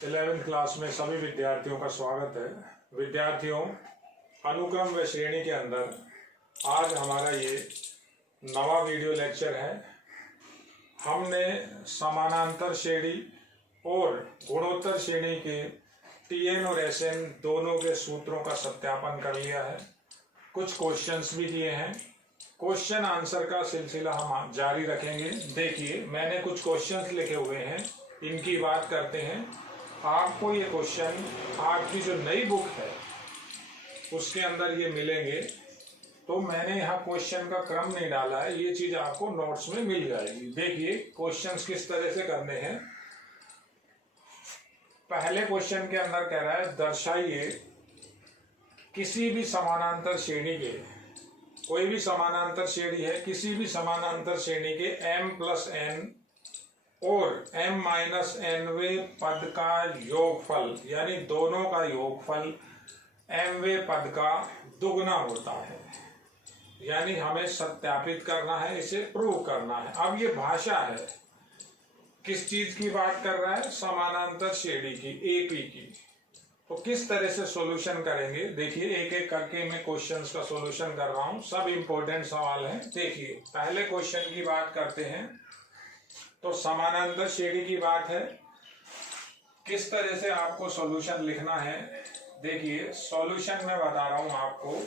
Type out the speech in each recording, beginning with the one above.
11वीं क्लास में सभी विद्यार्थियों का स्वागत है। विद्यार्थियों, अनुक्रम व श्रेणी के अंदर आज हमारा ये नवा वीडियो लेक्चर है। हमने समानांतर श्रेणी और गुणोत्तर श्रेणी के टीएन और एसएन दोनों के सूत्रों का सत्यापन कर लिया है। कुछ क्वेश्चंस भी दिए हैं। क्वेश्चन आंसर का सिलसिला हम जारी रखेंगे। देखिए, मैंने कुछ क्वेश्चंस लिखे हुए हैं, इनकी बात करते हैं। आपको ये क्वेश्चन आपकी जो नई बुक है उसके अंदर ये मिलेंगे, तो मैंने यहाँ क्वेश्चन का क्रम नहीं डाला है, ये चीज आपको नोट्स में मिल जाएगी। देखिए क्वेश्चंस किस तरह से करने हैं। पहले क्वेश्चन के अंदर कह रहा है, दर्शाइए किसी भी समानांतर श्रेणी के, कोई भी समानांतर श्रेणी है, किसी भी समानांतर श्रेणी के m+n और m-nवें पद का योगफल, यानी दोनों का योगफल mवें पद का दुगना होता है। यानी हमें सत्यापित करना है, इसे प्रूव करना है। अब ये भाषा है, किस चीज की बात कर रहा है? समानांतर श्रेणी की, एपी की। तो किस तरह से सॉल्यूशन करेंगे, देखिए एक एक करके मैं क्वेश्चंस का सॉल्यूशन कर रहा हूं। सब इंपॉर्टेंट सवाल हैं। देखिए पहले क्वेश्चन की बात करते हैं। तो समानांतर श्रेणी की बात है, किस तरह से आपको सॉल्यूशन लिखना है। देखिए सॉल्यूशन मैं बता रहा हूं आपको,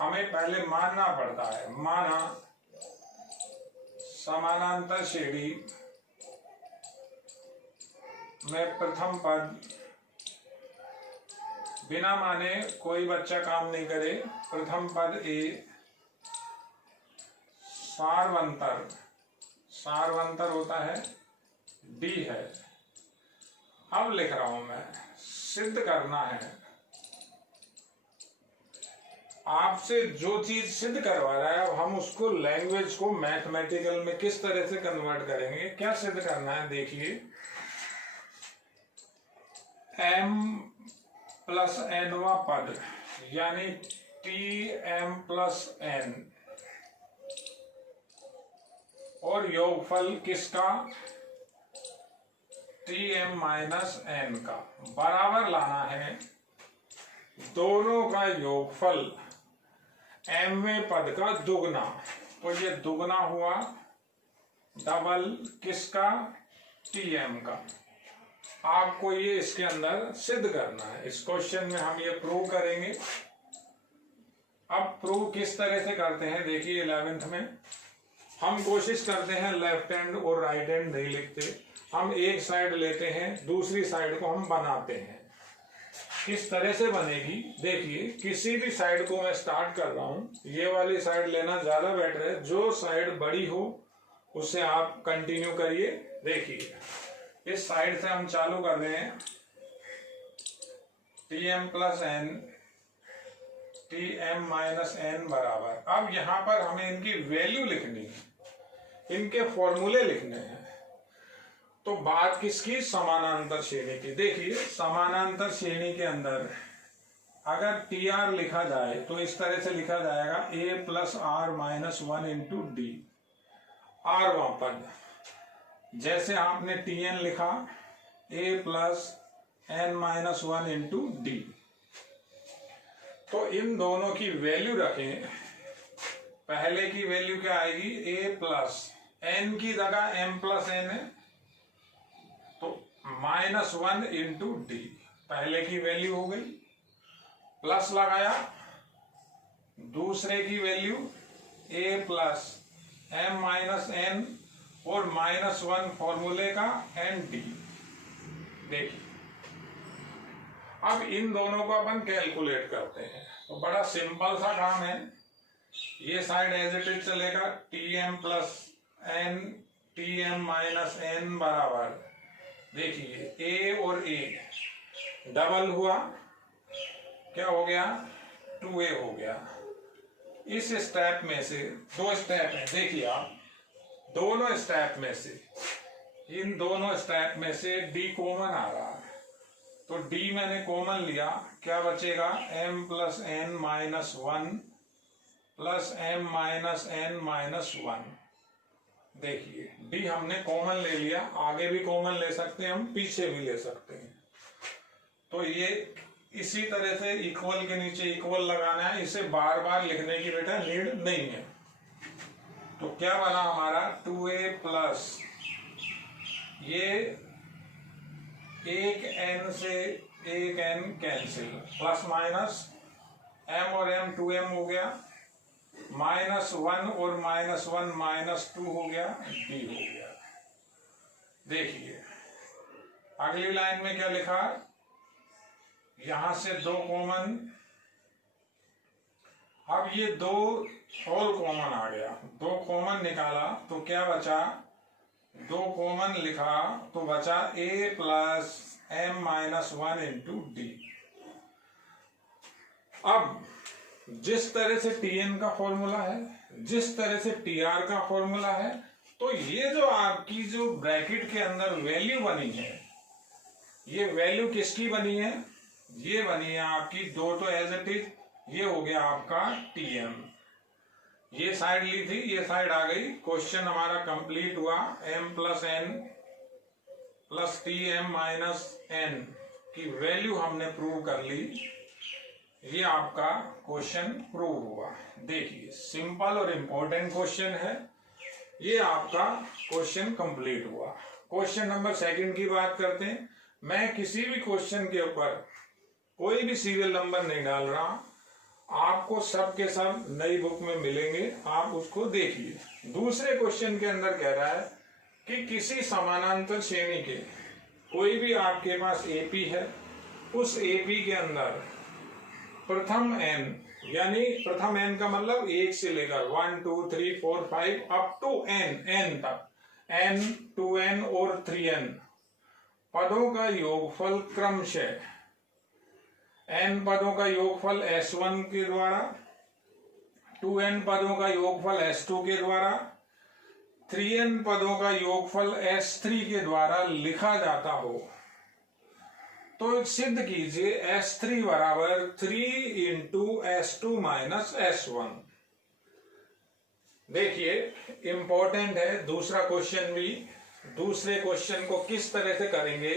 हमें पहले मानना पड़ता है। माना समानांतर श्रेणी में प्रथम पद, बिना माने कोई बच्चा काम नहीं करे। प्रथम पद ए सारवंतर होता है, डी है। अब लिख रहा हूं मैं, सिद्ध करना है। आपसे जो चीज सिद्ध करवा रहा है, अब हम उसको लैंग्वेज को मैथमेटिकल में किस तरह से कन्वर्ट करेंगे, क्या सिद्ध करना है। देखिए m+nवां पद यानी Tm+n और योगफल किसका? Tm-n का बराबर लाना है दोनों का योगफल mवें पद का दुगना। तो ये दुगना हुआ डबल किसका? Tm का। आपको ये इसके अंदर सिद्ध करना है। इस क्वेश्चन में हम ये प्रूव करेंगे। अब प्रूव किस तरह से करते हैं, देखिए 11th में हम कोशिश करते हैं लेफ्ट हैंड और राइट हैंड नहीं लिखते, हम एक साइड लेते हैं, दूसरी साइड को हम बनाते हैं। किस तरह से बनेगी, देखिए किसी भी साइड को मैं स्टार्ट कर रहा हूं, ये वाली साइड लेना ज्यादा बेटर है। जो साइड बड़ी हो उससे आप कंटिन्यू करिए। देखिए इस साइड से हम चालू कर रहे हैं, Tm+n Tm-n बराबर। अब यहां पर हमें इनकी वैल्यू लिखनी है, इनके फॉर्मूले लिखने हैं। तो बात किसकी? समानांतर श्रेणी की। देखिए समानांतर श्रेणी के अंदर अगर Tr लिखा जाए तो इस तरह से लिखा जाएगा, a+r-1 इंटू डी। आर वहां पद, जैसे आपने Tn लिखा a+n-1 इंटू डी। तो इन दोनों की वैल्यू रखें। पहले की वैल्यू क्या आएगी? a+n की जगह m+n है, तो -1 इंटू डी पहले की वैल्यू हो गई। प्लस लगाया, दूसरे की वैल्यू a+m-n और -1 फॉर्मूले का nd। देखिए अब इन दोनों को अपन कैलकुलेट करते हैं। तो बड़ा सिंपल सा काम है। ये साइड एज इट इज चलेगा, Tm+n Tm-n बराबर, देखिए a और a डबल हुआ, क्या हो गया? 2a हो गया। इस स्टेप में से, दो स्टेप है, देखिए आप दोनों स्टेप में से, इन दोनों स्टेप में से d कॉमन आ रहा है, तो d मैंने कॉमन लिया, क्या बचेगा? m+n-1 plus m-n-1। देखिए d हमने कॉमन ले लिया, आगे भी कॉमन ले सकते हैं हम, पीछे भी ले सकते हैं। तो ये इसी तरह से इक्वल के नीचे इक्वल लगाना है, इसे बार बार लिखने की बेटा नीड नहीं है। तो क्या बना हमारा 2a प्लस ये एक n से एक n cancel, plus minus m और m 2m हो गया, -1 और -1 -2 हो गया, d हो गया। देखिए अगली लाइन में क्या लिखा, यहां से 2 कॉमन, अब ये 2 होल कॉमन आ गया, 2 कॉमन निकाला तो क्या बचा, 2 कॉमन लिखा तो बचा a plus m -1 into D. अब जिस तरह से tn का फॉर्मूला है, जिस तरह से tr का फॉर्मूला है, तो ये जो आपकी जो ब्रैकेट के अंदर वैल्यू बनी है, ये वैल्यू किसकी बनी है, ये बनी है आपकी 2 तो एज इट इज, ये हो गया आपका tm, ये साइड ली थी, ये साइड आ गई। क्वेश्चन हमारा कंप्लीट हुआ, m plus n plus tm minus n की वैल्यू हमने प्रूव कर ली, ये आपका क्वेश्चन प्रूव हुआ। देखिए सिंपल और इम्पोर्टेंट क्वेश्चन है, ये आपका क्वेश्चन कंप्लीट हुआ। क्वेश्चन नंबर 2 की बात करते हैं। मैं किसी भी क्वेश्चन के ऊपर कोई भी सीरियल नंबर नहीं डाल रहा, आपको सब के सब नई बुक में मिलेंगे, आप उसको देखिए। दूसरे क्वेश्चन के अंदर कह रहा है कि किसी समानांतर श्रेणी के कोई भी आपके पास एपी है, उस एपी के अंदर प्रथम n, यानी प्रथम n का मतलब 1 से लेकर 1 2 3 4 5 अप टू n तक, n 2n और 3n पदों का योगफल क्रमशः n पदों का योगफल s1 के द्वारा, 2n पदों का योगफल s2 के द्वारा, 3n पदों का योगफल s3 के द्वारा लिखा जाता हो, तो सिद्ध कीजिए S3 बराबर 3 इंटू S2 माइनस S1। देखिए इंपॉर्टेंट है दूसरा क्वेश्चन भी। दूसरे क्वेश्चन को किस तरह से करेंगे,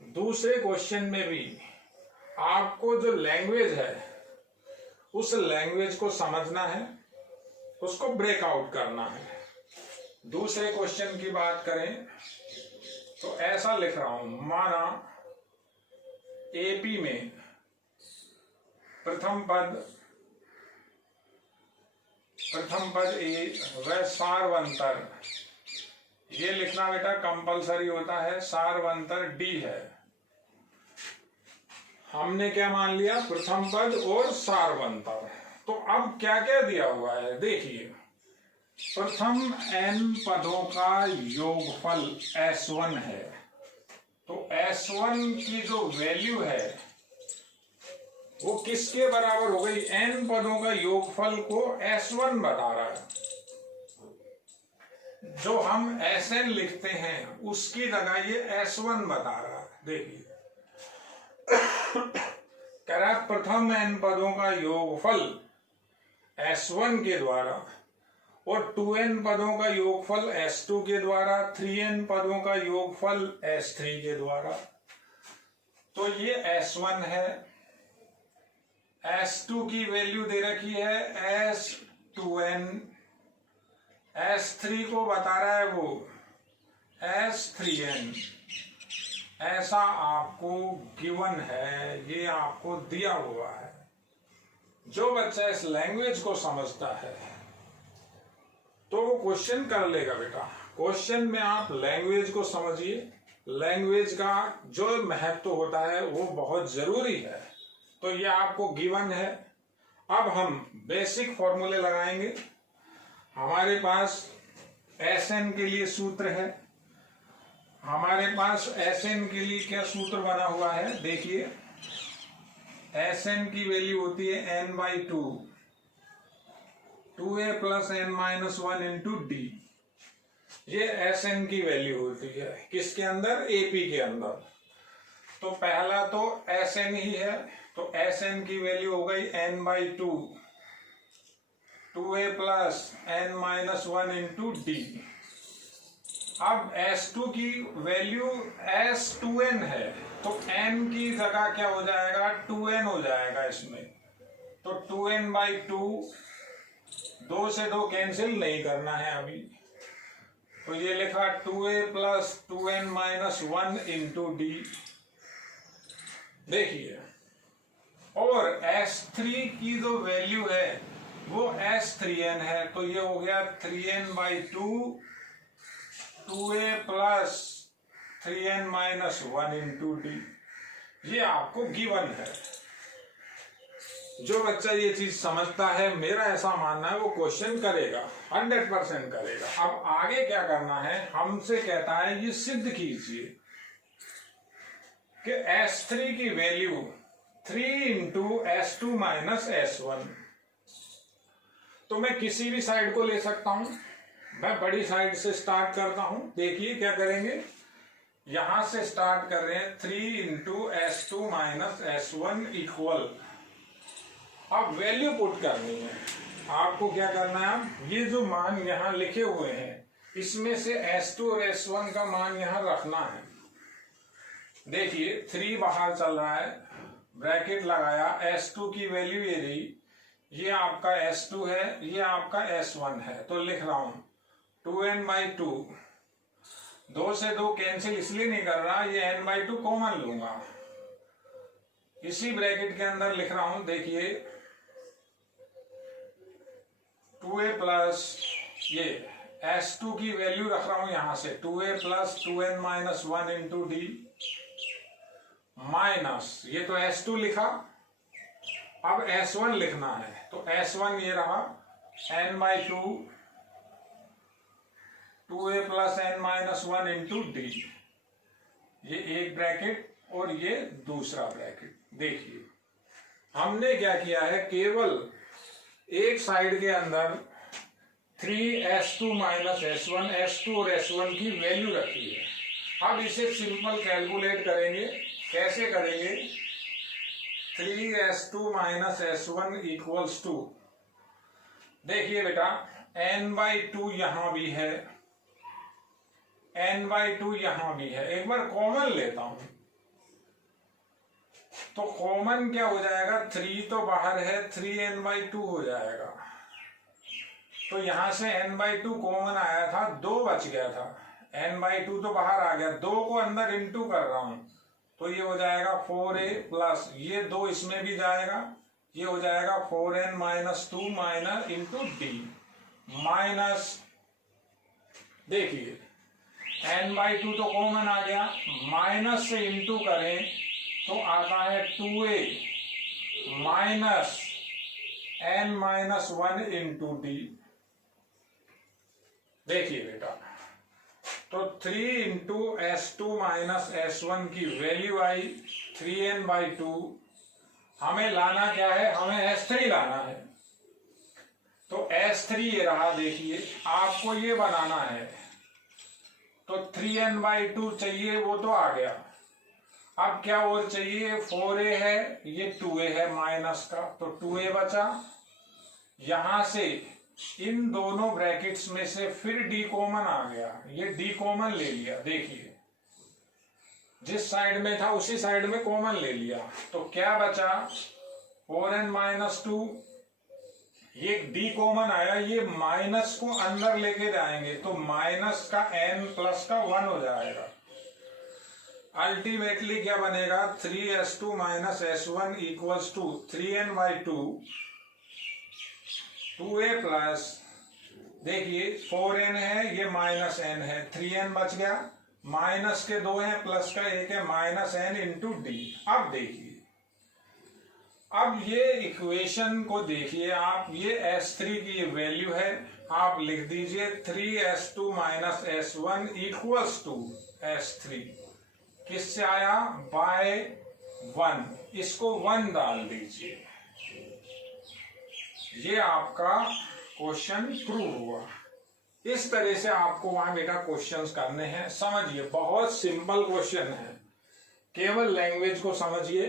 दूसरे क्वेश्चन में भी आपको जो लैंग्वेज है उस लैंग्वेज को समझना है, उसको ब्रेकआउट करना है। दूसरे क्वेश्चन की बात करें तो ऐसा लिख रहा हूं, माना एपी में प्रथम पद ए व सारवंतर, ये लिखना बेटा कंपलसरी होता है, सारवंतर डी है। हमने क्या मान लिया, प्रथम पद और सारवंतर। तो अब क्या क्या दिया हुआ है, देखिए प्रथम n पदों का योगफल S1 है, तो S1 की जो वैल्यू है वो किसके बराबर हो गई, n पदों का योगफल को S1 बता रहा है। जो हम Sn लिखते हैं उसकी जगह ये S1 बता रहा है। देखिए कह रहा है प्रथम n पदों का योगफल S1 के द्वारा और 2n पदों का योगफल S2 के द्वारा, 3n पदों का योगफल S3 के द्वारा। तो ये S1 है, S2 की वैल्यू दे रखी है S2n, S3 को बता रहा है वो S3n। ऐसा आपको गिवन है, ये आपको दिया हुआ है। जो बच्चा इस लैंग्वेज को समझता है तो वो क्वेश्चन कर लेगा बेटा। क्वेश्चन में आप लैंग्वेज को समझिए, लैंग्वेज का जो महत्व होता है वो बहुत जरूरी है। तो ये आपको गिवन है। अब हम बेसिक फॉर्मूले लगाएंगे। हमारे पास Sn के लिए सूत्र है, हमारे पास Sn के लिए क्या सूत्र बना हुआ है, देखिए Sn की वैल्यू होती है n/2, 2a plus n minus 1 into D. ये Sn की वैल्यू होती है किसके अंदर, AP के अंदर। तो पहला तो Sn ही है, तो Sn की वैल्यू हो गई n/2, 2a plus n minus 1 into D. अब S2 की वैल्यू S2n है, तो n की जगह क्या हो जाएगा, 2n हो जाएगा इसमें। तो 2n/2, 2 से 2 कैंसिल नहीं करना है अभी, तो ये लिखा 2a + 2n - 1 × d। देखिए, और S3 की जो वैल्यू है वो S3n है, तो ये हो गया 3n/2, 2a + 3n - 1 × d। ये आपको गिवन है। जो बच्चा ये चीज समझता है, मेरा ऐसा मानना है, वो क्वेश्चन करेगा, 100% करेगा। अब आगे क्या करना है, हमसे कहता है ये सिद्ध कीजिए कि S3 की वैल्यू 3 × S2 - S1। तो मैं किसी भी साइड को ले सकता हूं, मैं बड़ी साइड से स्टार्ट करता हूं। देखिए क्या करेंगे, यहां से स्टार्ट कर रहे हैं 3 × S2 - S1 इक्वल। अब वैल्यू पुट करनी है आपको। क्या करना है, ये जो मान यहां लिखे हुए हैं इसमें से S2 और S1 का मान यहां रखना है। देखिए 3 बाहर चल रहा है, ब्रैकेट लगाया, S2 की वैल्यू ये रही, ये आपका S2 है, ये आपका S1 है। तो लिख रहा हूं 2n/2, 2 से 2 कैंसिल इसलिए नहीं कर रहा, ये n/2 कॉमन लूंगा, इसी ब्रैकेट के अंदर लिख रहा हूं। देखिए 2a + ये S2 की वैल्यू रख रहा हूं यहां से, 2a + 2n - 1 × d माइनस, ये तो S2 लिखा, अब S1 लिखना है। तो S1 ये रहा n/2, 2a + n - 1 × d, ये एक ब्रैकेट और ये दूसरा ब्रैकेट। देखिए हमने क्या किया है, केवल एक साइड के अंदर 3S2 - S1, S2 और S1 की वैल्यू रखी है। अब इसे सिंपल कैलकुलेट करेंगे। कैसे करेंगे, 3S2 - S1 = देखिए बेटा n/2 यहां भी है, n/2 यहां भी है। एक बार कॉमन लेता हूं, तो कॉमन क्या हो जाएगा, 3 तो बाहर है, 3n/2 हो जाएगा। तो यहां से n/2 कॉमन आया था, 2 बच गया था, n/2 तो बाहर आ गया, 2 को अंदर इंटू कर रहा हूं, तो ये हो जाएगा 4a + ये 2 इसमें भी जाएगा, ये हो जाएगा 4n - 2 × d माइनस। देखिए n/2 तो कॉमन आ गया, माइनस से इंटू करें तो आता है 2a - n - 1 × d। देखिए बेटा, तो 3 × S2 - S1 की वैल्यू आई 3n/2। हमें लाना क्या है, हमें S3 लाना है। तो S3 ये रहा, देखिए आपको ये बनाना है। तो 3n/2 चाहिए, वो तो आ गया। अब क्या और चाहिए, 4a है, ये 2a है माइनस का, तो 2a बचा। यहां से इन दोनों ब्रैकेट्स में से फिर d कॉमन आ गया, ये d कॉमन ले लिया। देखिए जिस साइड में था उसी साइड में कॉमन ले लिया, तो क्या बचा, 4n - 2, ये d कॉमन आया, ये माइनस को अंदर लेके जाएंगे तो माइनस का n प्लस का 1 हो जाएगा। अल्टीमेटली क्या बनेगा, 3S2 - S1 = 3n/2, 2a plus, देखिए 4n है, ये -n है, 3n बच गया, माइनस के 2 हैं, प्लस का 1 है, -n × d। अब देखिए, अब ये इक्वेशन को देखिए आप, ये S3 की वैल्यू है, आप लिख दीजिए 3S2 - S1 = S3। किससे आया, बाय 1, इसको 1 डाल दीजिए। ये आपका क्वेश्चन प्रूव हुआ। इस तरह से आपको वहां बेटा क्वेश्चंस करने हैं। समझिए बहुत सिंपल क्वेश्चन है, केवल लैंग्वेज को समझिए,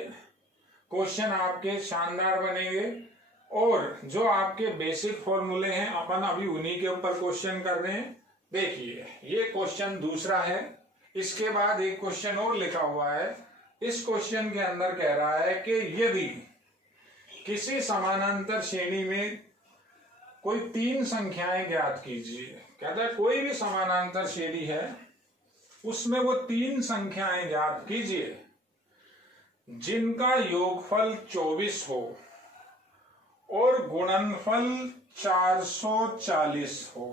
क्वेश्चन आपके शानदार बनेंगे। और जो आपके बेसिक फॉर्मूले हैं अपन अभी उन्हीं के ऊपर क्वेश्चन कर रहे हैं। देखिए ये क्वेश्चन दूसरा है, इसके बाद एक क्वेश्चन और लिखा हुआ है इस क्वेश्चन के अंदर कह रहा है कि यदि किसी समानांतर श्रेणी में कोई 3 संख्याएं ज्ञात कीजिए। कहता है कोई भी समानांतर श्रेणी है उसमें वो 3 संख्याएं ज्ञात कीजिए जिनका योगफल 24 हो और गुणनफल 440 हो।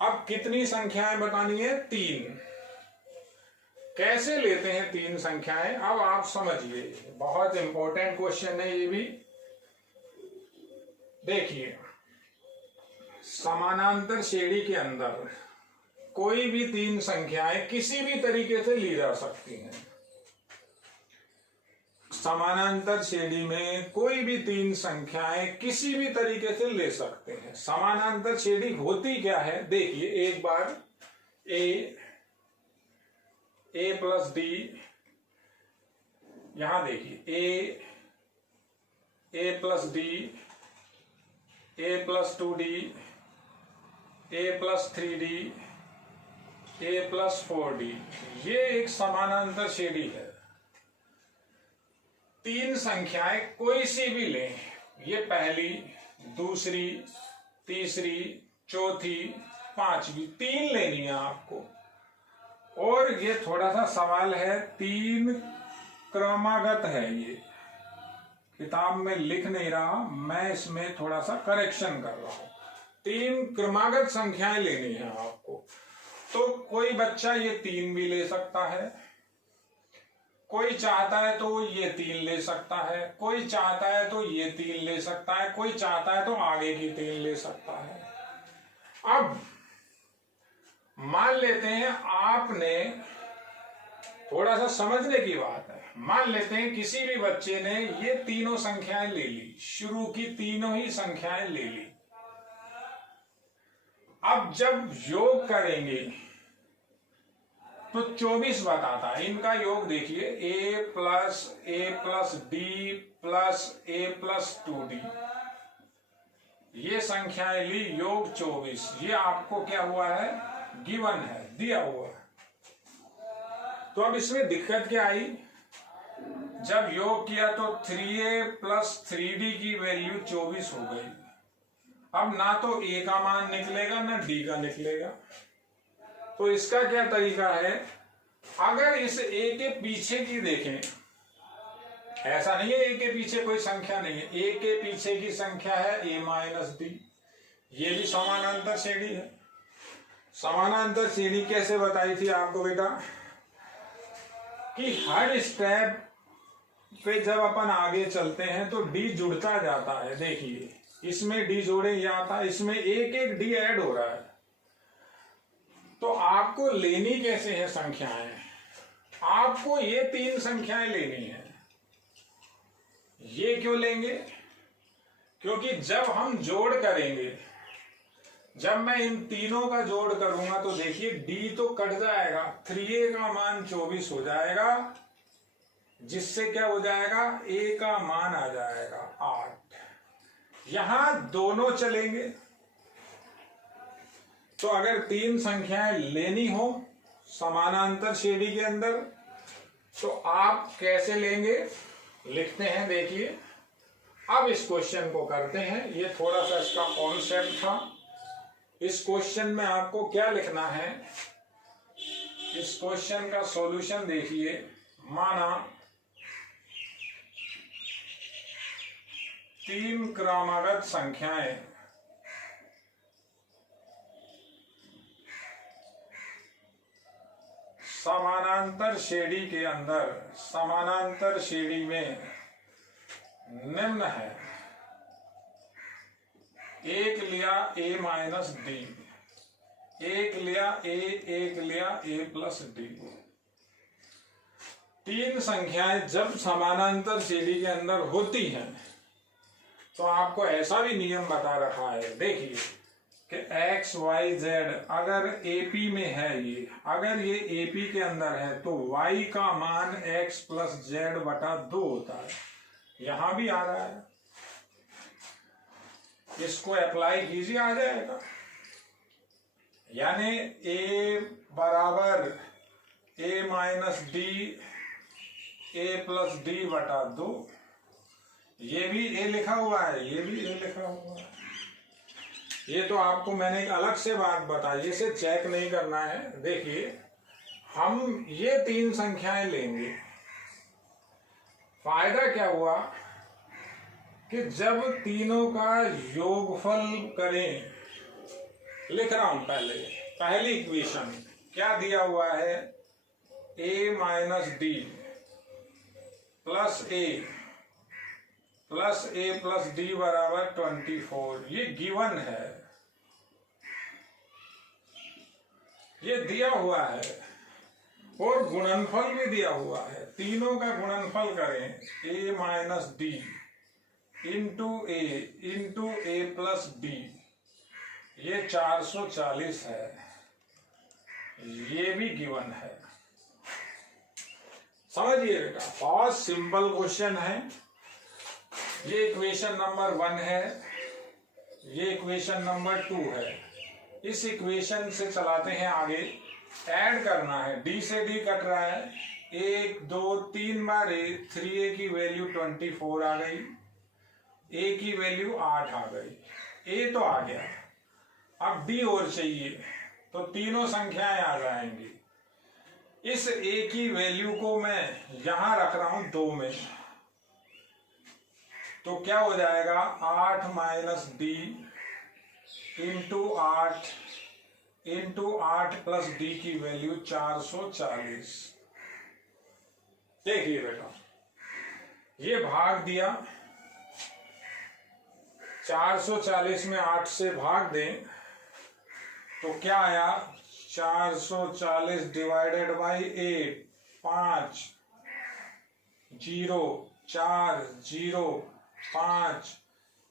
अब कितनी संख्याएं बतानी है? 3। कैसे लेते हैं 3 संख्याएं? अब आप समझिए, बहुत इंपॉर्टेंट क्वेश्चन है ये भी। देखिए, समानांतर श्रेणी के अंदर कोई भी 3 संख्याएं किसी भी तरीके से ली जा सकती हैं। समानांतर श्रेणी में कोई भी 3 संख्याएं किसी भी तरीके से ले सकते हैं। समानांतर श्रेणी होती क्या है? देखिए एक बार, a प्लस डी, यहां देखिए a plus D, a plus 2d, a plus 3d, a plus 4d, ये एक समानांतर श्रेणी है। 3 संख्याएं कोई सी भी लें, ये पहली, दूसरी, तीसरी, चौथी, पांचवी, 3 लेनी है आपको। और ये थोड़ा सा सवाल है, 3 क्रमागत है। ये किताब में लिख नहीं रहा, मैं इसमें थोड़ा सा करेक्शन कर रहा हूं। 3 क्रमागत संख्याएं लेनी है आपको। तो कोई बच्चा ये 3 भी ले सकता है, कोई चाहता है तो ये 3 ले सकता है, कोई चाहता है तो ये 3 ले सकता है, कोई चाहता है तो आगे की 3 ले सकता है। अब मान लेते हैं, आपने थोड़ा सा समझने की बात है, मान लेते हैं किसी भी बच्चे ने ये तीनों संख्याएं ले ली, शुरू की तीनों ही संख्याएं ले ली। अब जब योग करेंगे तो 24 बताता है। इनका योग देखिए, a plus D plus a plus 2d, ये संख्याएं ली, योग 24। ये आपको क्या हुआ है? गिवन है, दिया हुआ है। तो अब इसमें दिक्कत क्या आई? जब योग किया तो 3a प्लस 3d की वैल्यू 24 हो गई। अब ना तो a का मान निकलेगा ना d का निकलेगा। तो इसका क्या तरीका है? अगर इस a के पीछे की देखें, ऐसा नहीं है a के पीछे कोई संख्या नहीं है, a के पीछे की संख्या है a माइनस डी। ये भी समानांतर श्रेणी है। समानांतर श्रेणी कैसे बताई थी आपको बेटा? कि हर स्टेप पे जब अपन आगे चलते हैं तो d जुड़ता जाता है। देखिए, इसमें d जोड़े ये आता, इसमें एक d ऐड हो रहा है। तो आपको लेनी कैसे है संख्याएं? आपको ये 3 संख्याएं लेनी है। ये क्यों लेंगे? क्योंकि जब हम जोड़ करेंगे, जब मैं इन तीनों का जोड़ करूंगा तो देखिए d तो कट जाएगा, 3a का मान 24 हो जाएगा, जिससे क्या हो जाएगा? a का मान आ जाएगा 8। यहां दोनों चलेंगे। तो अगर 3 संख्याएं लेनी हो समानांतर श्रेणी के अंदर तो आप कैसे लेंगे? लिखते हैं, देखिए। अब इस क्वेश्चन को करते हैं। ये थोड़ा सा इसका कॉन्सेप्ट था। इस क्वेश्चन में आपको क्या लिखना है? इस क्वेश्चन का सॉल्यूशन देखिए। माना 3 क्रमागत संख्याएं समानांतर श्रेणी के अंदर, समानांतर श्रेणी में निम्न है। एक लिया a माइनस डी, एक लिया a, एक लिया a प्लस डी। 3 संख्याएं जब समानांतर श्रेणी के अंदर होती हैं तो आपको ऐसा भी नियम बता रखा है। देखिए कि x, y, z अगर AP में है, ये अगर ये AP के अंदर है तो y का मान x प्लस z बटा 2 होता है। यहां भी आ रहा है, इसको अप्लाई कीजिए, आ जाएगा। यानी a बराबर a माइनस डी a+d/2, ये भी a लिखा हुआ है, ये भी a लिखा हुआ है। ये तो आपको मैंने एक अलग से बात बताई, इसे चेक नहीं करना है। देखिए हम ये 3 संख्याएं लेंगे, फायदा क्या हुआ कि जब तीनों का योगफल करें, लिख रहा हूं पहली इक्वेशन क्या दिया हुआ है, a - d प्लस a+d बराबर 24, ये गिवन है, ये दिया हुआ है, और गुणनफल भी दिया हुआ है। तीनों का गुणनफल करें a - d इंटू a+b, ये 440 है, ये भी गिवन है। समझिए बेटा, बहुत सिंपल क्वेश्चन है। ये इक्वेशन नंबर 1 है, ये इक्वेशन नंबर 2 है। इस इक्वेशन से चलाते हैं आगे, ऐड करना है, d से d कट रहा है, 1 2 3 बार a, 3a की वैल्यू 24 आ गई, a की वैल्यू 8 आ गई, a तो आ गया, अब d और चाहिए, तो तीनों संख्याएं आ जाएंगी। इस a की वैल्यू को मैं यहां रख रहा हूं 2 में, तो क्या हो जाएगा 8 - d इंटू 8 प्लस d की वैल्यू 440। देखिए बेटा, ये भाग दिया, 440 में 8 से भाग दें तो क्या आया, 440 डिवाइडेड बाई 8, 5 0 4 0 5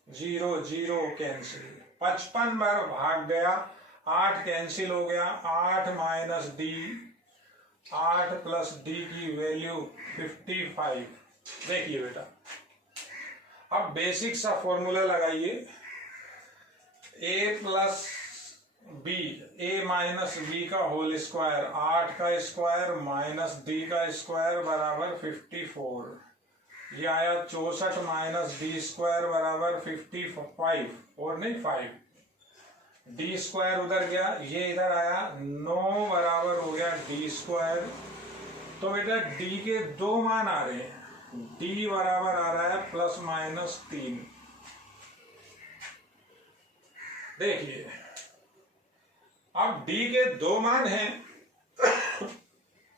0 0 कैंसिल, 55 बार भाग गया, 8 कैंसिल हो गया, 8 - d 8 प्लस d की वैल्यू 55। देखिए बेटा, अब बेसिक सा फॉर्मूला लगाइए, a plus b, a - b का होल स्क्वायर, 8 का स्क्वायर माइनस d का स्क्वायर बराबर 54, ये आया 64 - d स्क्वायर बराबर 55, और नहीं 5, d स्क्वायर उधर गया, ये इधर आया, 9 बराबर हो गया d स्क्वायर। तो बेटा d के 2 मान आ रहे हैं, d बराबर आ रहा है ±3। देखिए अब d के 2 मान हैं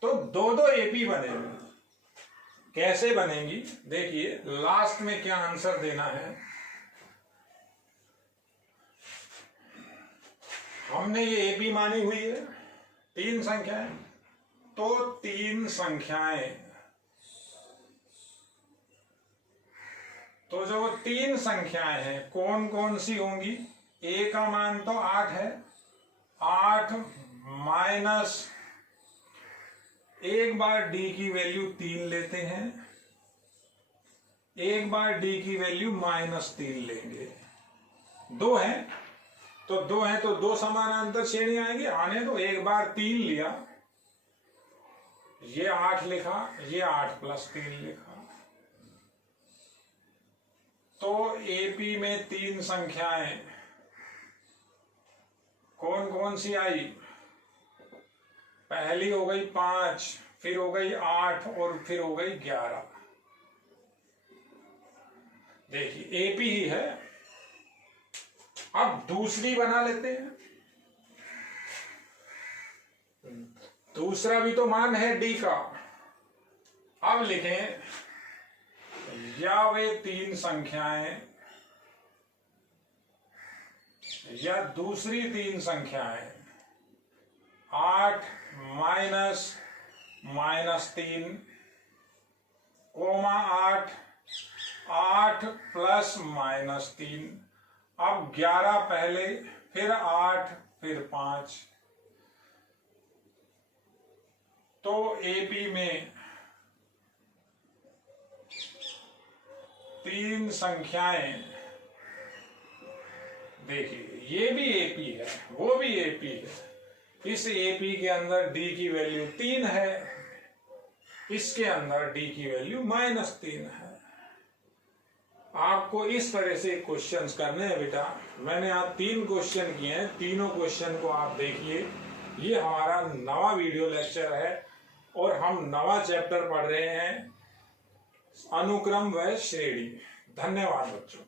तो 2 एपी बनेंगे। कैसे बनेंगी, देखिए लास्ट में क्या आंसर देना है। हमने ये एपी मानी हुई है 3 संख्याएं, तो 3 संख्याएं, तो जो 3 संख्याएं हैं कौन कौन सी होंगी, a का मान तो 8 है, 8 माइनस एक बार d की वैल्यू 3 लेते हैं, एक बार d की वैल्यू -3 लेंगे, 2 है तो 2 है तो 2 समानांतर श्रेणी आएंगे, आने तो एक बार 3 लिया, ये 8 लिखा, ये 8 + 3 लिखा, तो एपी में 3 संख्याएं कौन कौन सी आई, पहली हो गई 5, फिर हो गई 8 और फिर हो गई 11। देखिए एपी ही है। अब दूसरी बना लेते हैं, दूसरा भी तो मान है d का। अब लिखें, या वे 3 संख्याएं या दूसरी 3 संख्याएं 8 - -3 कोमा 8 8 प्लस -3, अब 11 पहले, फिर 8 फिर 5, तो एपी में 3 संख्याएं, देखिए ये भी एपी है, वो भी एपी है, इस एपी के अंदर d की वैल्यू 3 है, इसके अंदर d की वैल्यू -3 है। आपको इस तरह से क्वेश्चंस करने हैं बेटा। मैंने आज 3 क्वेश्चन किए हैं, तीनों क्वेश्चन को आप देखिए। ये हमारा नवा वीडियो लेक्चर है और हम नवा चैप्टर पढ़ रहे हैं, अनुक्रम व श्रेणी। धन्यवाद बच्चों।